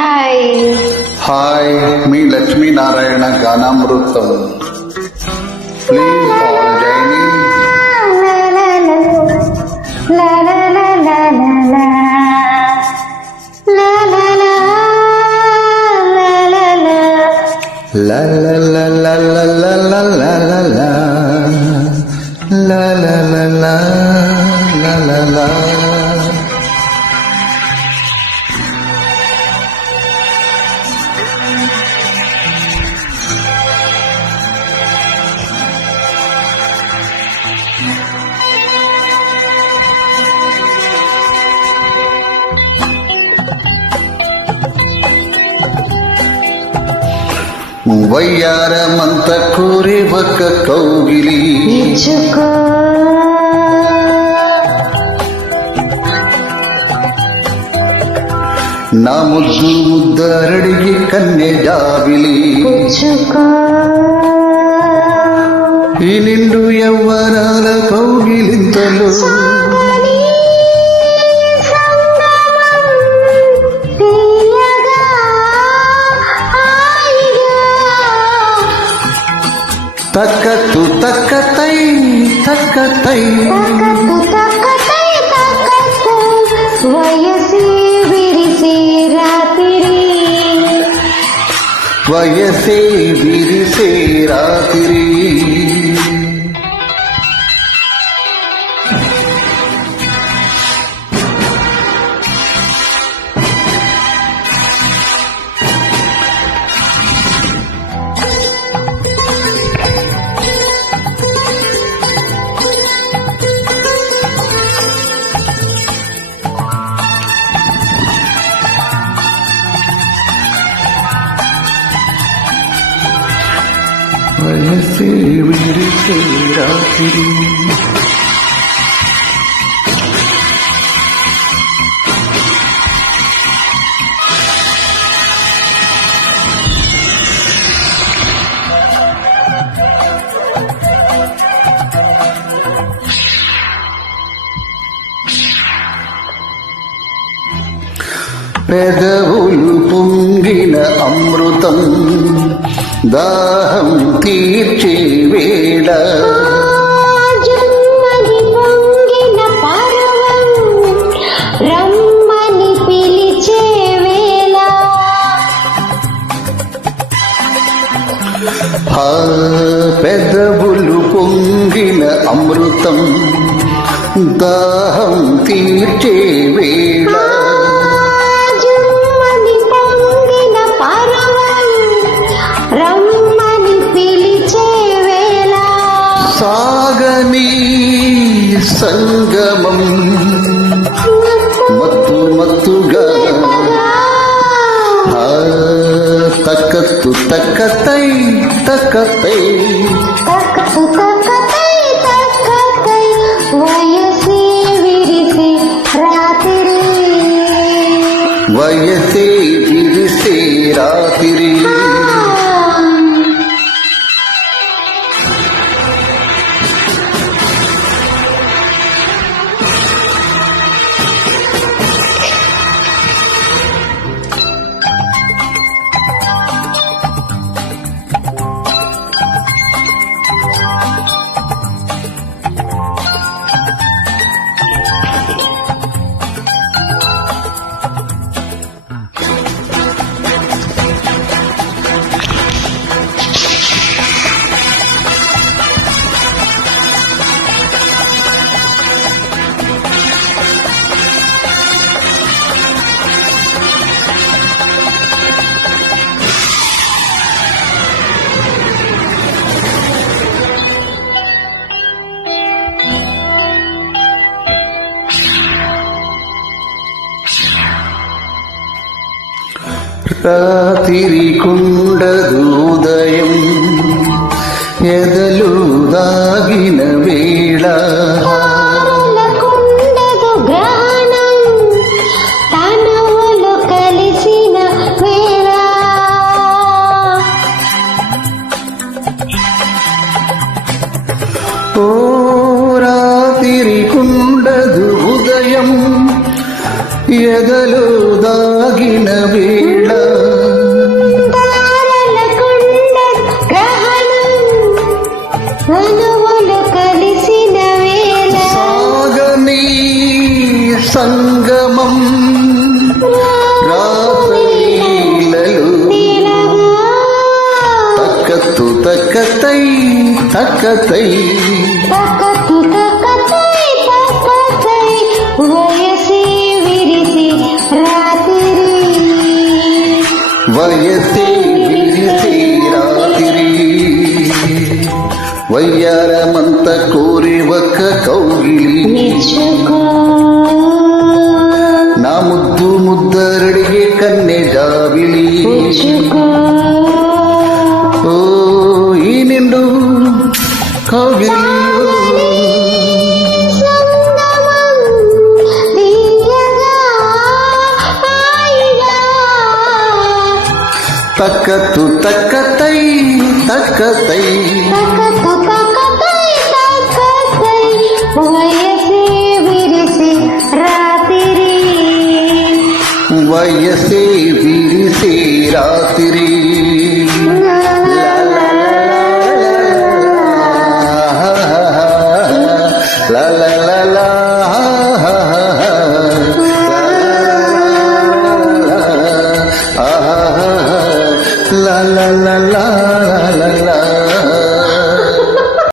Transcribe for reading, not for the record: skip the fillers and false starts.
Hi hi, మీ లక్ష్మీనారాయణ గానామృతం. Please all join in. La la la la la la la la la la la la la la la la la. వయ్యారమంత కోరి ఒక కౌగిలి ఇచ్చుకో నా ముద్దు ముద్దరడిగి కన్నె జాబిలి పుచ్చుకో ఈ నిండు యవ్వనాల కౌగిలింతలు సాగని సంగమం తీయగా హాయిగా తక్కతు తక్కతై తక్కతై తకతు తకతై తకతు వయసి విరిసి రాత్రి వయసే విరిసే రాత్రి. వయసే విరిసే రాత్రి. పెదవులు పొంగిన అమృతం దాహం తీర్చే వేళ జన్మది పొంగిన పర్వం రమ్మని పిలిచే వేళ ఆ పెదవులు పొంగిన అమృతం దాహం తీర్చే వేళ జన్మది పొంగిన పర్వం రమ్మని పిలిచే వేళ సాగని సంగమం మత్తు మత్తుగా ఆ తక్కత్తు తక్కతై తక్కతై తకతు తకతై తకతై వయసి విరిసి రాత్రి వయసే విరిసే రాత్రి. రాత్రి కుండదు ఉదయం ఎదలు దాగిన వేళ కుండదు గ్రహణం తనవులు కలిసిన వేళ ఓ రాత్రి కుండదు ఉదయం ఎదలు దాగిన వేళ తక్కతై తక్కతై తకతు తకతై తకతై వయసే విరిసి రాత్రి వయసే విరిసే రాత్రి వయ్యారమంత కోరి ఒక్క కౌగిలి మెచ్చుకో నా ముద్దు ముద్దరడిగే కన్నె జాబిలి మెచ్చుకో ఓ ఈ నిండు కౌగిలి సంగమం తీయగా హాయిగా తక్కతు తక్కతై తక్కతై తకతు తకతై తకతై వయసే విరిసి రాత్రి వయసే విరిసే రాత్రి